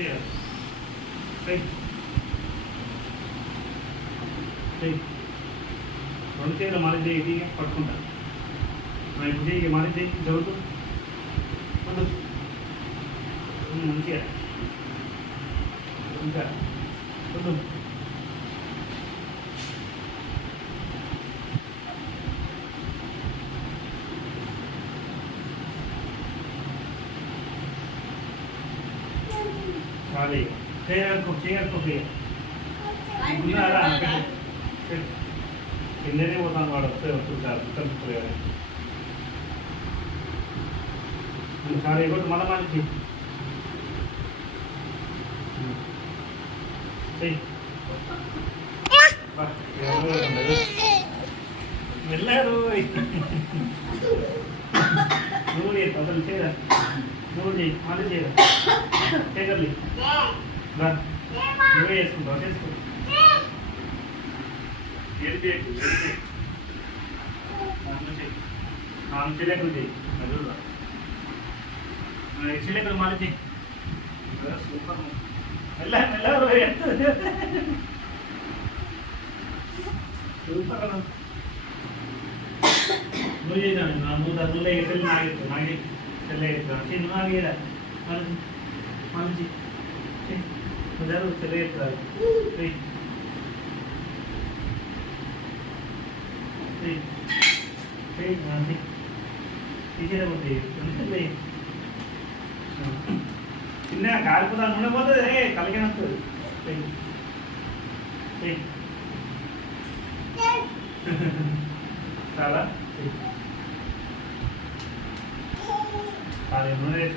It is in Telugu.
చేయాలి చెయ్యి చెయ్యి రెండు చేతులు మళ్ళీ చేయి పట్టుకుంటారు పట్టుకుంటా చేయి ఇప్పుడు చేయి జరుగుతూ మంచిగా ఇంకా ముందు ఖాళీ చేయనుకో చేయనుకో ఉన్నారా? కిందనే పోతాను వాడు వస్తే వస్తుంటారు కలుపుతారు ఖాళీ కొట్టు మళ్ళా మళ్ళీ చెయ్యి. వెళ్ళారు. నువ్వు చేయి అసలు చేయరా? నువ్వు చేయి మళ్ళీ చేయరా చేయగలి రా నువ్వే చేసుకుంటావు చేసుకో ఏది చేయకు ఏది చేయకు నాన్న చెయ్యి నాన్న చిలకలు చెయ్యి అది చూడరా చిలకలు మళ్ళీ చెయ్యి సూపర్ మెల్ల మెల్ల ఎంత సూపర్ అన్న నువ్వు చేసాను నా మూత నువ్వు ఎక్కడికి నాగెత్తు నాగే చెల్లెత్తు అంటే నువ్వు నాగేరా మళ్ళీ మళ్ళీ జరుగు చెల్లెత్తు తీసేయకపోతే చిన్న కాలిపోతా నూనె పోతుంది రే కలిగిన వస్తుంది a de 9